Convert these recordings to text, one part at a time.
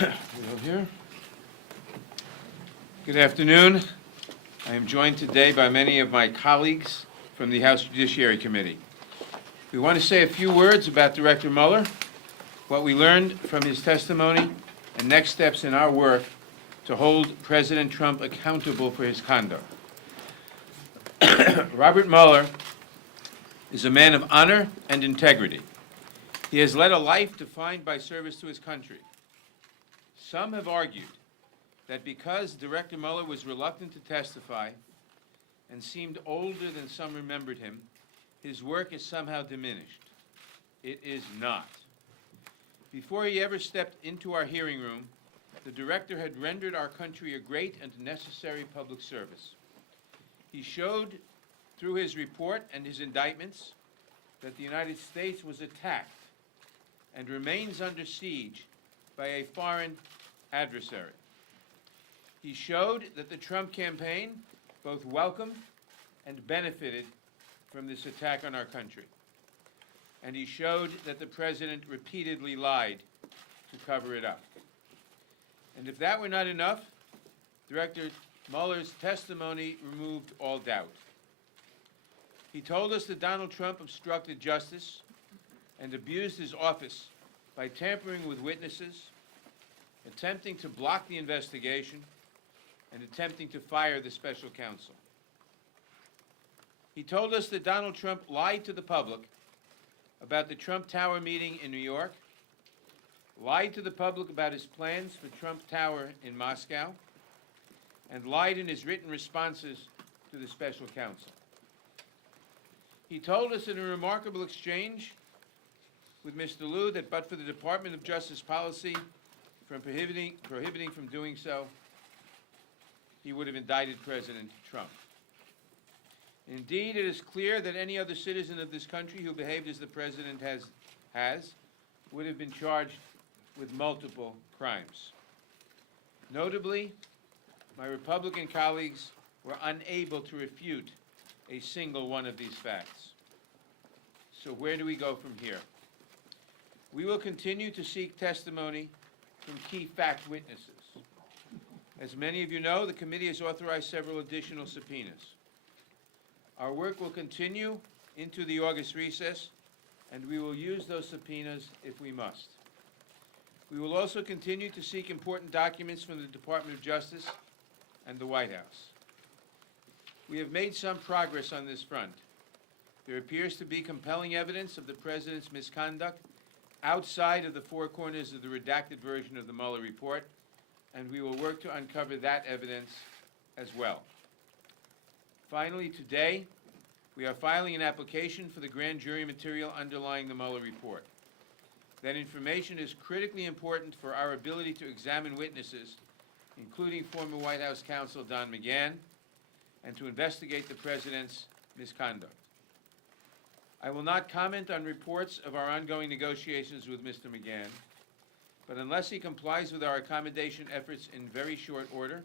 Here. Good afternoon. I am joined today by many of my colleagues from the House Judiciary Committee. We want to say a few words about Director Mueller, what we learned from his testimony, and next steps in our work to hold President Trump accountable for his conduct. Robert Mueller is a man of honor and integrity. He has led a life defined by service to his country. Some have argued that because Director Mueller was reluctant to testify and seemed older than some remembered him, his work is somehow diminished. It is not. Before he ever stepped into our hearing room, the director had rendered our country a great and necessary public service. He showed through his report and his indictments that the United States was attacked and remains under siege by a foreign adversary. He showed that the Trump campaign both welcomed and benefited from this attack on our country. And he showed that the president repeatedly lied to cover it up. And if that were not enough, Director Mueller's testimony removed all doubt. He told us that Donald Trump obstructed justice and abused his office by tampering with witnesses, attempting to block the investigation, and attempting to fire the special counsel. He told us that Donald Trump lied to the public about the Trump Tower meeting in New York, lied to the public about his plans for Trump Tower in Moscow, and lied in his written responses to the special counsel. He told us in a remarkable exchange with Mr. Liu that but for the Department of Justice policy from prohibiting from doing so, he would have indicted President Trump. Indeed, it is clear that any other citizen of this country who behaved as the president has would have been charged with multiple crimes. Notably, my Republican colleagues were unable to refute a single one of these facts. So where do we go from here? We will continue to seek testimony from key fact witnesses. As many of you know, the committee has authorized several additional subpoenas. Our work will continue into the August recess, and we will use those subpoenas if we must. We will also continue to seek important documents from the Department of Justice and the White House. We have made some progress on this front. There appears to be compelling evidence of the president's misconduct outside of the four corners of the redacted version of the Mueller report, and we will work to uncover that evidence as well. Finally, today, we are filing an application for the grand jury material underlying the Mueller report. That information is critically important for our ability to examine witnesses, including former White House counsel Don McGahn, and to investigate the president's misconduct. I will not comment on reports of our ongoing negotiations with Mr. McGahn, but unless he complies with our accommodation efforts in very short order,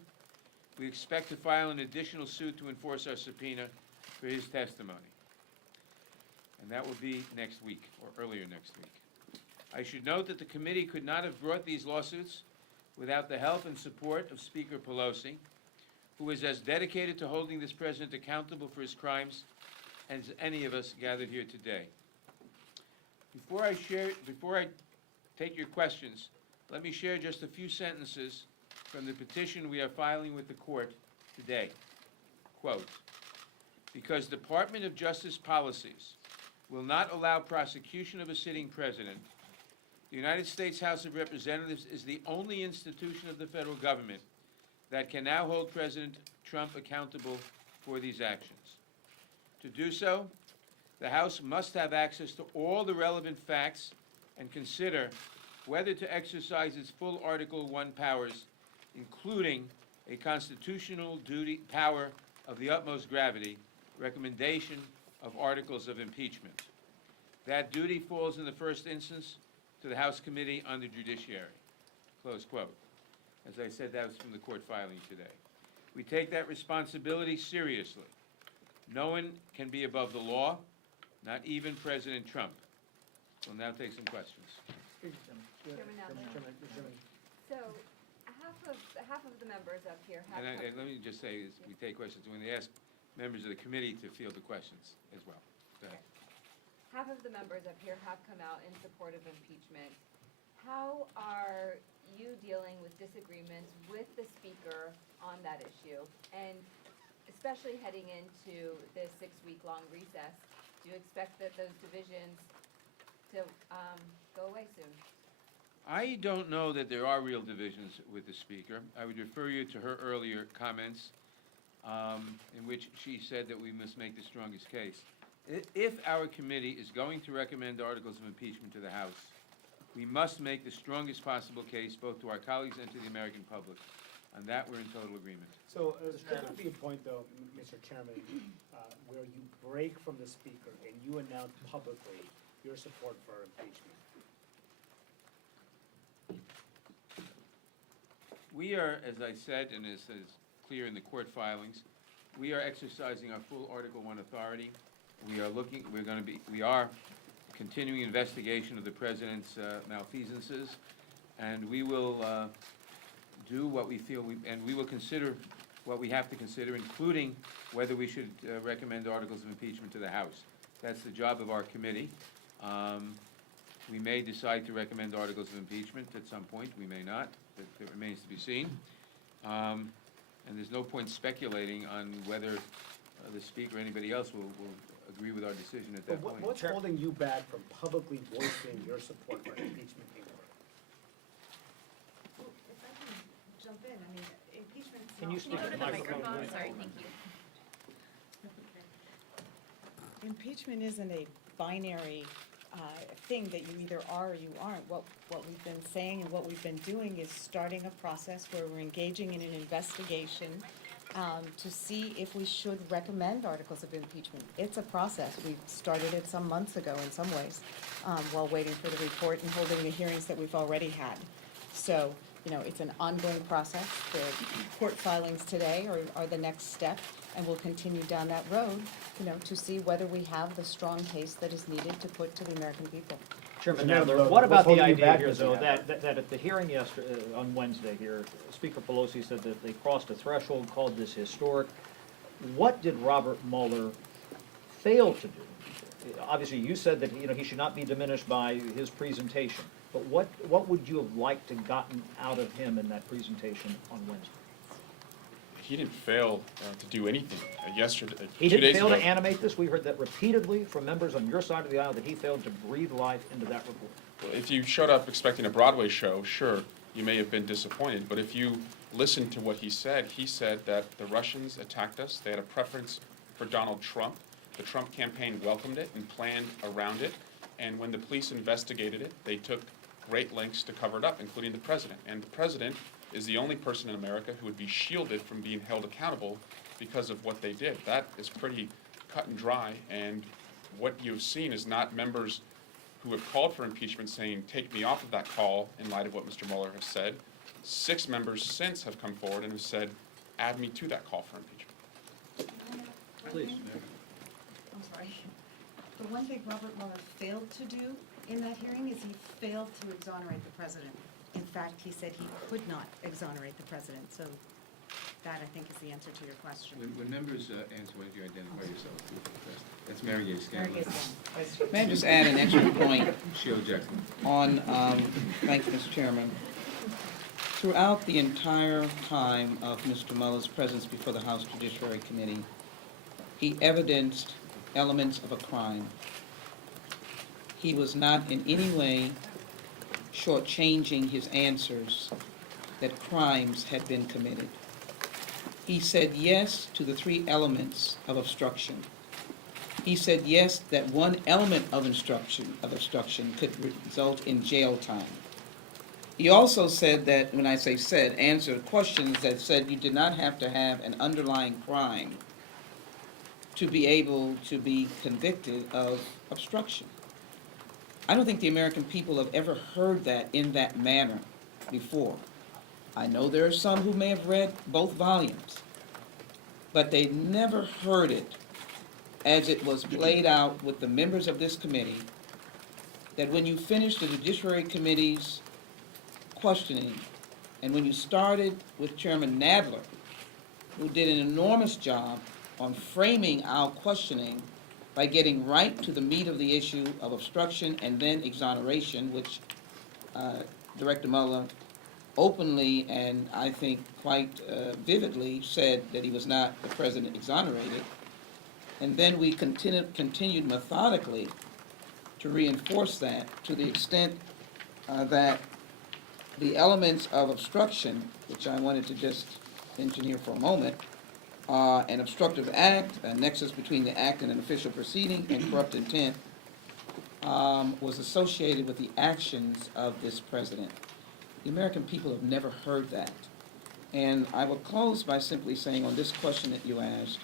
we expect to file an additional suit to enforce our subpoena for his testimony. And that will be next week, or earlier next week. I should note that the committee could not have brought these lawsuits without the help and support of Speaker Pelosi, who is as dedicated to holding this president accountable for his crimes as any of us gathered here today. Before I take your questions, let me share just a few sentences from the petition we are filing with the court today. Quote, because Department of Justice policies will not allow prosecution of a sitting president, the United States House of Representatives is the only institution of the federal government that can now hold President Trump accountable for these actions. To do so, the House must have access to all the relevant facts and consider whether to exercise its full Article I powers, including a constitutional duty power of the utmost gravity, recommendation of articles of impeachment. That duty falls in the first instance to the House Committee on the Judiciary. Close quote. As I said, that was from the court filing today. We take that responsibility seriously. No one can be above the law, not even President Trump. We'll now take some questions. Chairman Nadler. So, half of the members up here have. And let me just say, as we take questions, when they ask members of the committee to field the questions as well. Go ahead. Half of the members up here have come out in support of impeachment. How are you dealing with disagreements with the speaker on that issue? And especially heading into this 6-week-long recess, do you expect that those divisions to go away soon? I don't know that there are real divisions with the speaker. I would refer you to her earlier comments, in which she said that we must make the strongest case. If our committee is going to recommend articles of impeachment to the House, we must make the strongest possible case both to our colleagues and to the American public. On that, we're in total agreement. So, there could be a point, though, Mr. Chairman, where you break from the speaker and you announce publicly your support for impeachment. We are, as I said, and as is clear in the court filings, we are exercising our full Article I authority. We are continuing investigation of the president's malfeasances, and we will do what we feel, and we will consider what we have to consider, including whether we should recommend articles of impeachment to the House. That's the job of our committee. We may decide to recommend articles of impeachment at some point. We may not. It remains to be seen. And there's no point speculating on whether the speaker or anybody else will agree with our decision at that point. What's holding you back from publicly voicing your support for impeachment inquiry? Well, if I can jump in, I mean, impeachment. Can you speak to the microphone? Sorry, thank you. Impeachment isn't a binary thing that you either are or you aren't. What we've been saying and what we've been doing is starting a process where we're engaging in an investigation to see if we should recommend articles of impeachment. It's a process. We started it some months ago in some ways, while waiting for the report and holding the hearings that we've already had. So, it's an ongoing process. The court filings today are the next step, and we'll continue down that road, to see whether we have the strong case that is needed to put to the American people. Chairman Chairman, Nadler, what about the holding you idea back, here, Mr. though, Nadler? that at the hearing yesterday, on Wednesday here, Speaker Pelosi said that they crossed a threshold, called this historic. What did Robert Mueller fail to do? Obviously, you said that, he should not be diminished by his presentation, but what would you have liked to gotten out of him in that presentation on Wednesday? He didn't fail to do anything yesterday. He 2 didn't days fail ago. to animate this. We heard that repeatedly from members on your side of the aisle, that he failed to breathe life into that report. Well, if you showed up expecting a Broadway show, sure, you may have been disappointed. But if you listened to what he said that the Russians attacked us. They had a preference for Donald Trump. The Trump campaign welcomed it and planned around it. And when the police investigated it, they took great lengths to cover it up, including the president. And the president is the only person in America who would be shielded from being held accountable because of what they did. That is pretty cut and dry, and what you've seen is not members who have called for impeachment saying, take me off of that call in light of what Mr. Mueller has said. 6 members since have come forward and have said, add me to that call for impeachment. Please. I'm sorry. The one thing Robert Mueller failed to do in that hearing is he failed to exonerate the president. In fact, he said he could not exonerate the president. So that, I think, is the answer to your question. When members answer, why don't you identify yourself? That's Mary Gay Mary Scanlon. Gay May I just add an extra point She objects. on, thank you, Mr. Chairman. Throughout the entire time of Mr. Mueller's presence before the House Judiciary Committee, he evidenced elements of a crime. He was not in any way shortchanging his answers that crimes had been committed. He said yes to the 3 elements of obstruction. He said yes that one element of obstruction could result in jail time. He also said that, when I say said, answered questions that said you did not have to have an underlying crime to be able to be convicted of obstruction. I don't think the American people have ever heard that in that manner before. I know there are some who may have read both volumes, but they never heard it as it was played out with the members of this committee, that when you finish the Judiciary Committee's questioning, And when you started with Chairman Nadler, who did an enormous job on framing our questioning by getting right to the meat of the issue of obstruction and then exoneration, which Director Mueller openly and I think quite vividly said that he was not the president exonerated. And then we continued methodically to reinforce that to the extent that the elements of obstruction, which I wanted to just mention here for a moment, an obstructive act, a nexus between the act and an official proceeding, and corrupt intent, was associated with the actions of this president. The American people have never heard that. And I will close by simply saying on this question that you asked,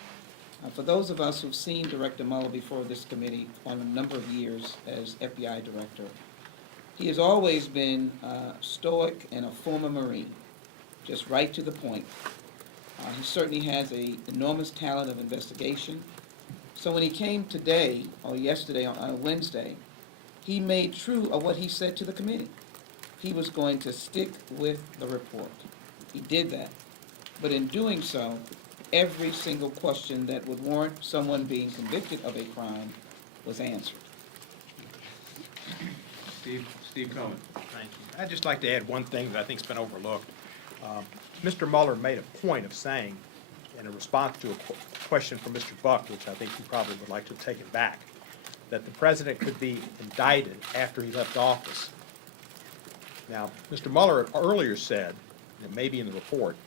for those of us who've seen Director Mueller before this committee on a number of years as FBI director, he has always been stoic and a former Marine, just right to the point. He certainly has an enormous talent of investigation. So when he came today, or yesterday, on Wednesday, he made true of what he said to the committee. He was going to stick with the report. He did that. But in doing so, every single question that would warrant someone being convicted of a crime was answered. Steve Cohen. Thank you. I'd just like to add one thing that I think's been overlooked. Mr. Mueller made a point of saying, in a response to a question from Mr. Buck, which I think he probably would like to take it back, that the president could be indicted after he left office. Now, Mr. Mueller earlier said, and it may be in the report,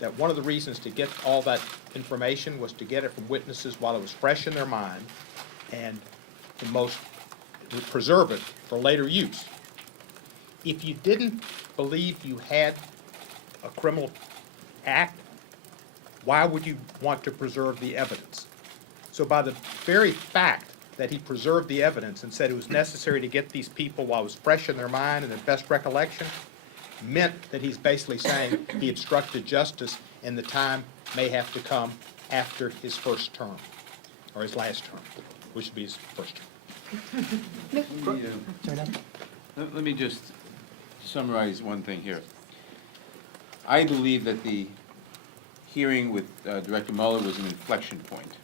that one of the reasons to get all that information was to get it from witnesses while it was fresh in their mind and to preserve it for later use. If you didn't believe you had a criminal act, why would you want to preserve the evidence? So by the very fact that he preserved the evidence and said it was necessary to get these people while it was fresh in their mind and their best recollection, meant that he's basically saying he obstructed justice and the time may have to come after his first term, or his last term, which would be his first term. Let me just summarize one thing here. I believe that the hearing with Director Mueller was an inflection point.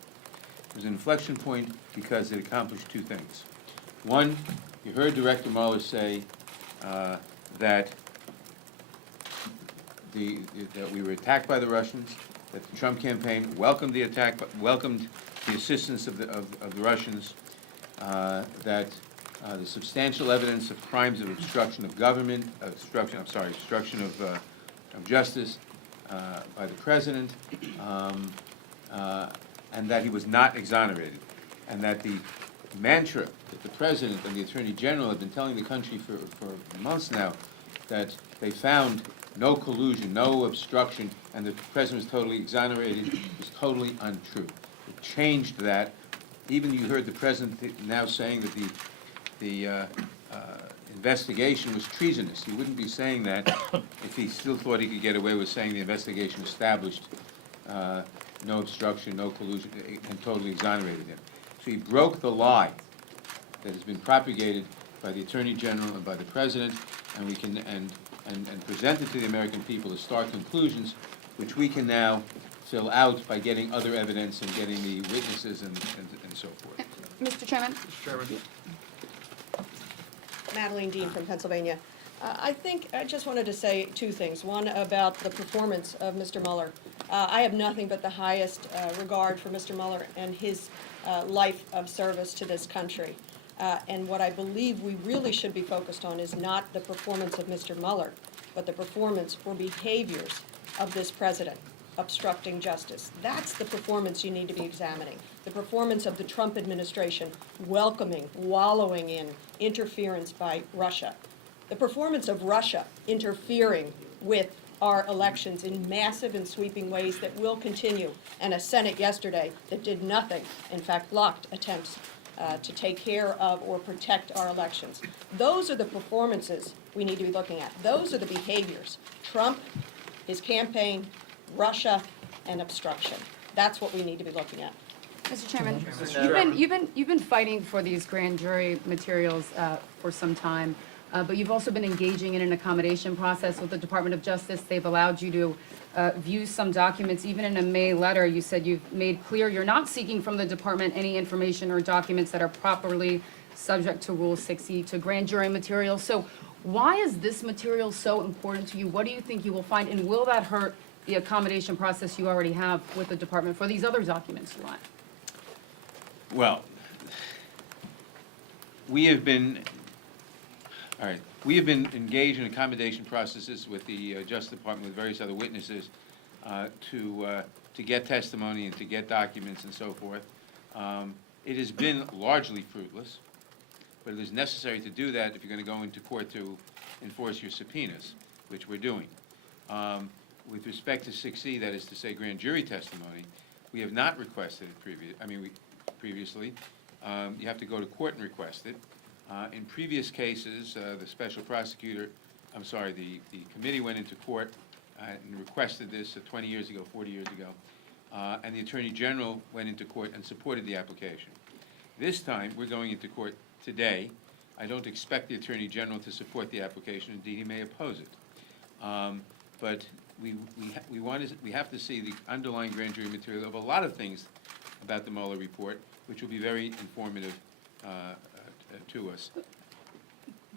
It was an inflection point because it accomplished two things. One, you heard Director Mueller say that we were attacked by the Russians, that the Trump campaign welcomed the attack, welcomed the assistance of the Russians, that the substantial evidence of crimes of obstruction of government, obstruction of justice by the president, and that he was not exonerated, and that the mantra that the president and the attorney general have been telling the country for months now, that they found no collusion, no obstruction, and the president was totally exonerated, is totally untrue. It changed that. Even you heard the president now saying that the investigation was treasonous. He wouldn't be saying that if he still thought he could get away with saying the investigation established no obstruction, no collusion, and totally exonerated him. So he broke the lie that has been propagated by the Attorney General and by the President, and we can and presented to the American people as stark conclusions, which we can now fill out by getting other evidence and getting the witnesses and so forth. Mr. Chairman? Mr. Chairman. Madeline Dean from Pennsylvania. I just wanted to say two things. One, about the performance of Mr. Mueller. I have nothing but the highest regard for Mr. Mueller and his life of service to this country. And what I believe we really should be focused on is not the performance of Mr. Mueller, but the performance or behaviors of this president obstructing justice. That's the performance you need to be examining. The performance of the Trump administration welcoming, wallowing in interference by Russia. The performance of Russia interfering with our elections in massive and sweeping ways that will continue, and a Senate yesterday that did nothing, in fact blocked attempts to take care of or protect our elections. Those are the performances we need to be looking at. Those are the behaviors. Trump, his campaign, Russia, and obstruction. That's what we need to be looking at. Mr. Chairman, you've been fighting for these grand jury materials for some time. but you've also been engaging in an accommodation process with the Department of Justice. They've allowed you to view some documents. Even in a May letter, you said you've made clear you're not seeking from the department any information or documents that are properly subject to Rule 60 to grand jury material. So why is this material so important to you? What do you think you will find, and will that hurt the accommodation process you already have with the department for these other documents you want? Well, we have been engaged in accommodation processes with the Justice Department, with various other witnesses, to get testimony and to get documents and so forth. It has been largely fruitless, but it is necessary to do that if you're going to go into court to enforce your subpoenas, which we're doing. With respect to 6E, that is to say grand jury testimony, we have not requested it previously. You have to go to court and request it. In previous cases, the special prosecutor, the committee went into court and requested this 20 years ago, 40 years ago, and the Attorney General went into court and supported the application. This time, we're going into court today. I don't expect the Attorney General to support the application. Indeed, he may oppose it. But we have to see the underlying grand jury material of a lot of things about the Mueller report, which will be very informative to us.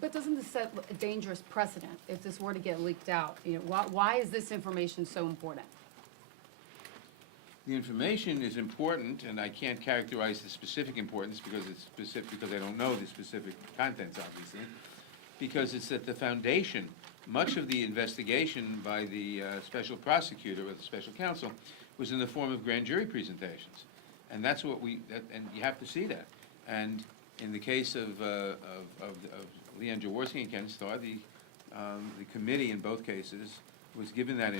But doesn't this set a dangerous precedent if this were to get leaked out? You know, why is this information so important? The information is important, and I can't characterize the specific importance because it's specific, because I don't know the specific contents, obviously, because it's at the foundation. Much of the investigation by the special prosecutor or the special counsel was in the form of grand jury presentations, and that's what and you have to see that. And in the case of Leanne Jaworski and Ken Starr, the committee in both cases was given that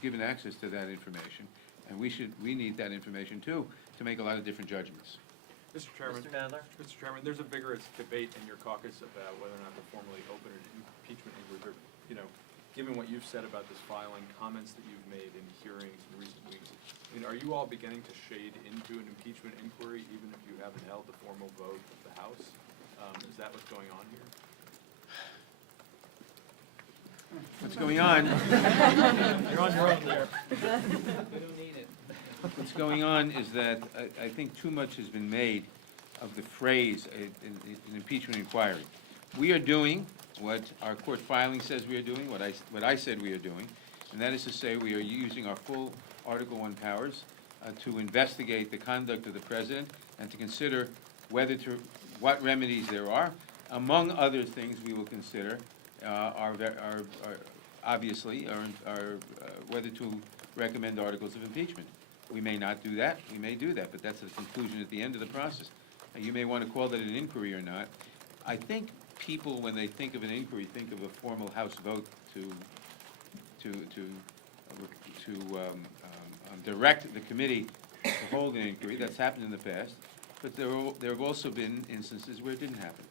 given access to that information, and we need that information too to make a lot of different judgments. Mr. Chairman. Mr. Nadler? Mr. Chairman, there's a vigorous debate in your caucus about whether or not to formally open an impeachment inquiry. You know, given what you've said about this filing, comments that you've made in hearings in recent weeks, I mean, are you all beginning to shade into an impeachment inquiry, even if you haven't held the formal vote of the House? Is that what's going on here? What's going on? You're on your own there. What's going on is that I think too much has been made of the phrase an impeachment inquiry. We are doing what our court filing says we are doing, what I said we are doing, and that is to say we are using our full Article I powers to investigate the conduct of the president and to consider what remedies there are. Among other things we will consider obviously whether to recommend articles of impeachment. We may not do that, we may do that, but that's the conclusion at the end of the process. And you may want to call that an inquiry or not. I think people, when they think of an inquiry, think of a formal House vote to direct the committee to hold an inquiry. That's happened in the past, but there have also been instances where it didn't happen.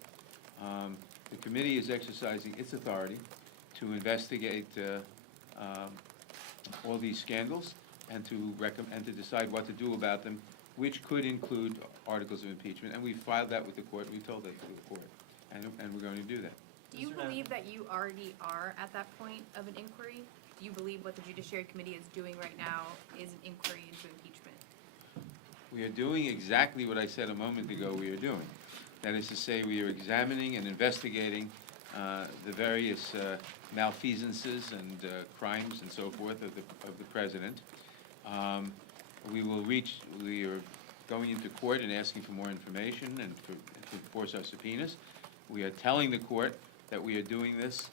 The committee is exercising its authority to investigate all these scandals and to decide what to do about them, which could include articles of impeachment. And we filed that with the court. We told that to the court, and we're going to do that. Do you believe that you already are at that point of an inquiry? Do you believe what the Judiciary Committee is doing right now is an inquiry into impeachment? We are doing exactly what I said a moment ago we are doing. That is to say, we are examining and investigating the various malfeasances and crimes and so forth of the president. We are going into court and asking for more information and to enforce our subpoenas. We are telling the court that we are doing this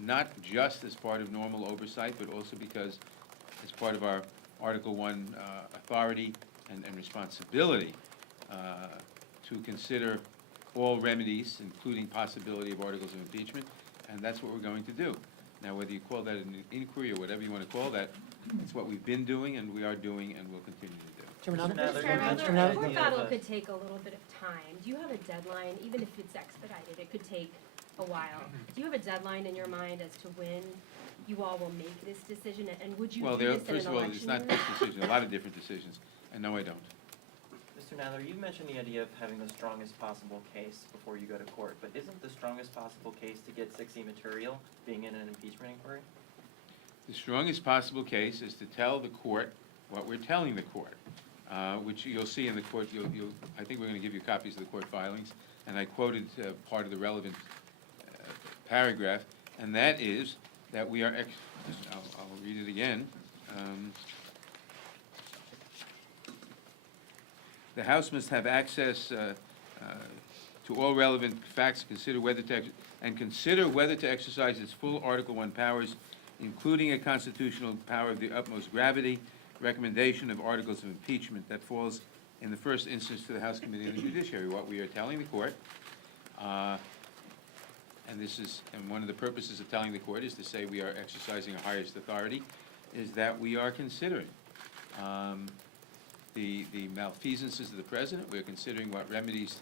not just as part of normal oversight, but also because it's part of our Article I authority and responsibility to consider all remedies, including possibility of articles of impeachment, and that's what we're going to do. Now, whether you call that an inquiry or whatever you want to call that, it's what we've been doing and we are doing and will continue to do. Mr. Chairman, Nadler, the court battle could take a little bit of time. Do you have a deadline, even if it's expedited, it could take a while? Do you have a deadline in your mind as to when you all will make this decision, and would you do this in an election? First of all, it's not this decision, a lot of different decisions, and no, I don't. Mr. Mr. Nadler, you mentioned the idea of having the strongest possible case before you go to court, but isn't the strongest possible case to get 6E material being in an impeachment inquiry? The strongest possible case is to tell the court what we're telling the court, which you'll see in the court, I think we're going to give you copies of the court filings, and I quoted part of the relevant paragraph, and that is that we are, I'll read it again. The House must have access to all relevant facts, consider whether to exercise its full Article I powers, including a constitutional power of the utmost gravity, recommendation of articles of impeachment. That falls in the first instance to the House Committee on the Judiciary. What we are telling the court, and one of the purposes of telling the court is to say we are exercising our highest authority, is that we are considering the malfeasances of the president. We are considering what remedies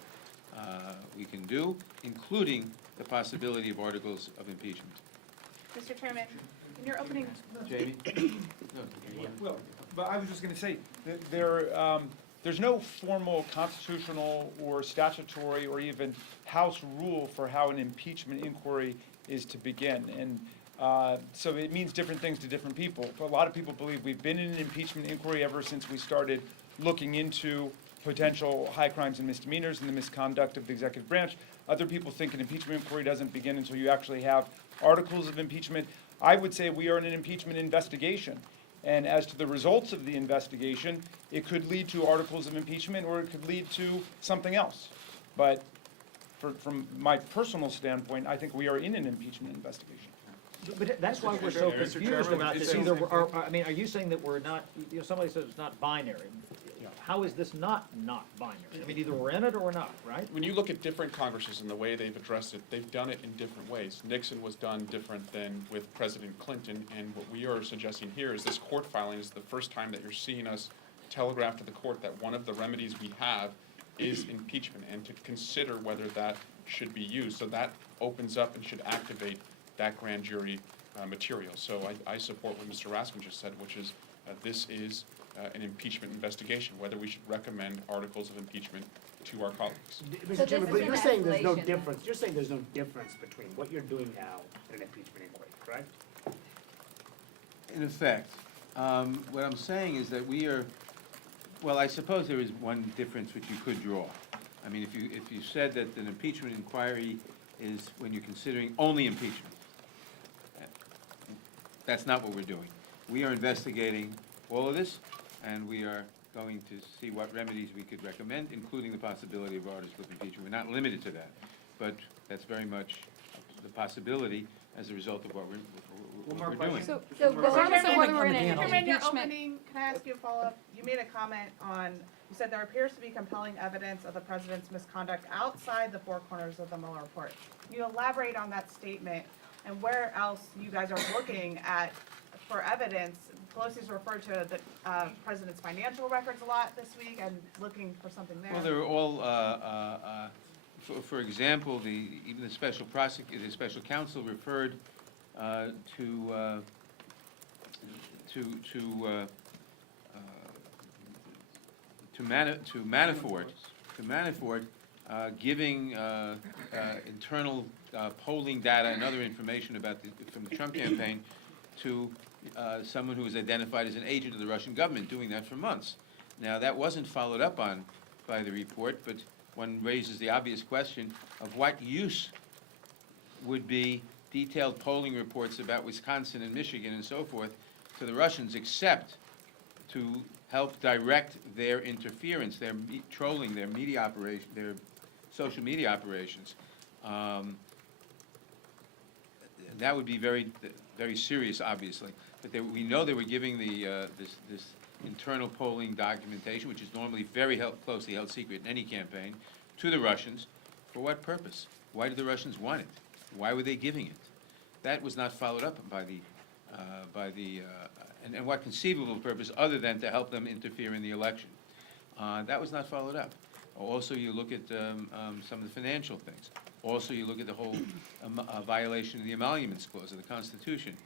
we can do, including the possibility of articles of impeachment. Mr. Chairman, in your opening, Jamie? Well, but I was just going to say, that there's no formal constitutional or statutory or even House rule for how an impeachment inquiry is to begin. And so it means different things to different people. A lot of people believe we've been in an impeachment inquiry ever since we started looking into potential high crimes and misdemeanors and the misconduct of the executive branch. Other people think an impeachment inquiry doesn't begin until you actually have articles of impeachment. I would say we are in an impeachment investigation. And as to the results of the investigation, it could lead to articles of impeachment or it could lead to something else. But from my personal standpoint, I think we are in an impeachment investigation. But that's why we're so confused about this. I mean, are you saying that we're not, somebody says it's not binary. How is this not binary? I mean, either we're in it or we're not, right? When you look at different Congresses and the way they've addressed it, they've done it in different ways. Nixon was done different than with President Clinton, and what we are suggesting here is this court filing is the first time that you're seeing us telegraph to the court that one of the remedies we have is impeachment, and to consider whether that should be used. So that opens up and should activate that grand jury material. So I support what Mr. Raskin just said, which is this is an impeachment investigation, whether we should recommend articles of impeachment to our colleagues. Mr. Chairman, but is you're an saying there's no escalation. difference, you're saying there's no difference between what you're doing now and an impeachment inquiry, correct? In effect, what I'm saying is that we are, well, I suppose there is one difference which you could draw. I mean, if you said that an impeachment inquiry is when you're considering only impeachment, that's not what we're doing. We are investigating all of this, and we are going to see what remedies we could recommend, including the possibility of articles of impeachment. We're not limited to that, but that's very much the possibility as a result of what we're doing. So regardless of whether we're in an Chairman, your impeachment. opening, can I ask you a follow-up? You made a comment on, you said there appears to be compelling evidence of the president's misconduct outside the four corners of the Mueller report. Can you elaborate on that statement and where else you guys are looking at for evidence? Pelosi's referred to the president's financial records a lot this week and looking for something there. Well, they're all, for example, even the special prosecutor, the special counsel referred to Manafort giving internal polling data and other information about from the Trump campaign to someone who was identified as an agent of the Russian government, doing that for months. Now, that wasn't followed up on by the report, but one raises the obvious question of what use would be detailed polling reports about Wisconsin and Michigan and so forth to the Russians, except to help direct their interference, their trolling, their media operation, their social media operations. That would be very, very serious, obviously. But we know they were giving this internal polling documentation, which is normally very closely held secret in any campaign, to the Russians. For what purpose? Why did the Russians want it? Why were they giving it? That was not followed up and what conceivable purpose other than to help them interfere in the election. That was not followed up. Also, you look at some of the financial things. Also, you look at the whole violation of the Emoluments Clause of the Constitution,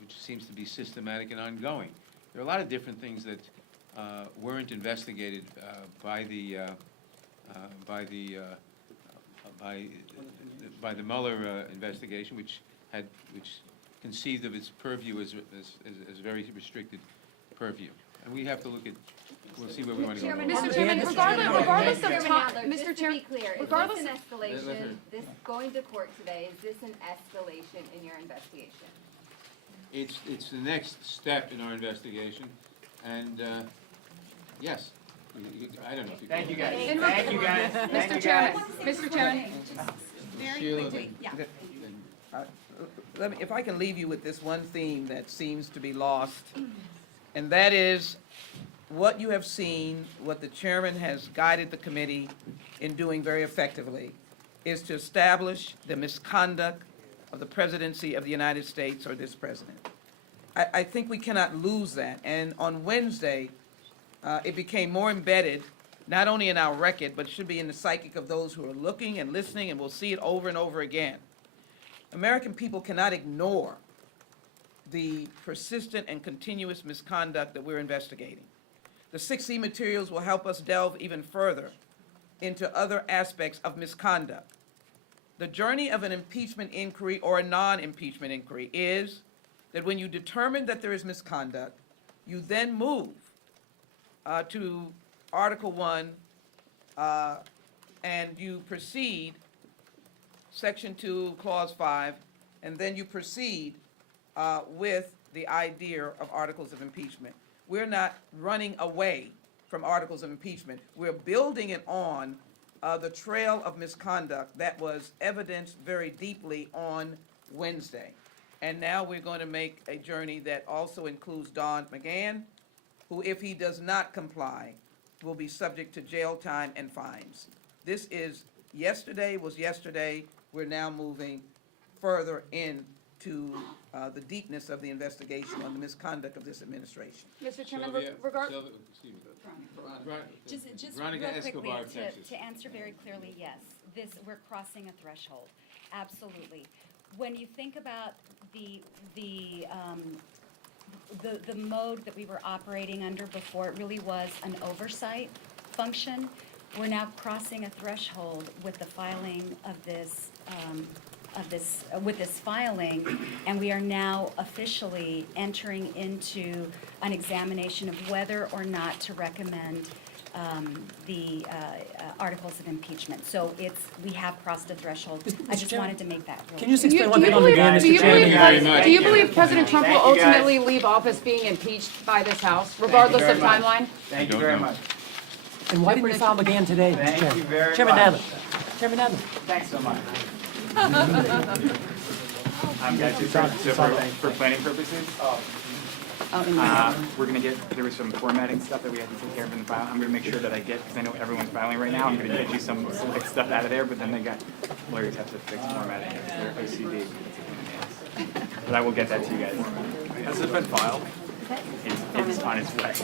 which seems to be systematic and ongoing. There are a lot of different things that weren't investigated by the Mueller investigation, which conceived of its purview as very restricted purview. And we have to look at, we'll see where we want to go. Mr. Chairman, regardless of Chairman top, Nadler, Mr. just to Chairman, be clear, is regardless this an of. escalation, this going to court today, is this an escalation in your investigation? It's the next step in our investigation, and, yes, I don't know if you. Thank you, guys. In- Thank you, guys. Thank you, guys. Mr. Chairman, Very quickly. If I can leave you with this one theme that seems to be lost, and that is what you have seen, what the chairman has guided the committee in doing very effectively, is to establish the misconduct of the presidency of the United States or this president. I think we cannot lose that. And on Wednesday, it became more embedded, not only in our record, but should be in the psychic of those who are looking and listening, and will see it over and over again. American people cannot ignore the persistent and continuous misconduct that we're investigating. The 6E materials will help us delve even further into other aspects of misconduct. The journey of an impeachment inquiry or a non-impeachment inquiry is that when you determine that there is misconduct, you then move to Article 1, and you proceed, Section 2, Clause 5, and then you proceed with the idea of articles of impeachment. We're not running away from articles of impeachment. We're building it on the trail of misconduct that was evidenced very deeply on Wednesday. And now we're going to make a journey that also includes Don McGahn, who, if he does not comply, will be subject to jail time and fines. This is, yesterday was yesterday. We're now moving further into the deepness of the investigation on the misconduct of this administration. Mr. Chairman, Sylvia, regard. Sylvia, excuse me. Just Veronica real quickly, Escobar, Texas. to answer very clearly, yes, we're crossing a threshold, absolutely. When you think about the mode that we were operating under before, it really was an oversight function. We're now crossing a threshold with the filing of this, with this filing, and we are now officially entering into an examination of whether or not to recommend the articles of impeachment. So we have crossed a threshold. I just wanted to make that real Can you just clear. explain one thing on McGahn, Mr. Chairman? Do you believe President Trump will Thank you, guys. ultimately leave office being impeached by this House, regardless of timeline? Thank you very much. And why didn't you file McGahn today, Mr. Chairman? Thank you very much. Chairman Nadler. Chairman Nadler. Thanks so much. Guys, for planning purposes, we're gonna there was some formatting stuff that we had to take care of in the file. I'm gonna make sure that I get, because I know everyone's filing right now, I'm gonna get you some select stuff out of there, but then lawyers have to fix formatting, because they're OCD. But I will get that to you guys. Has it been filed? It's on its way.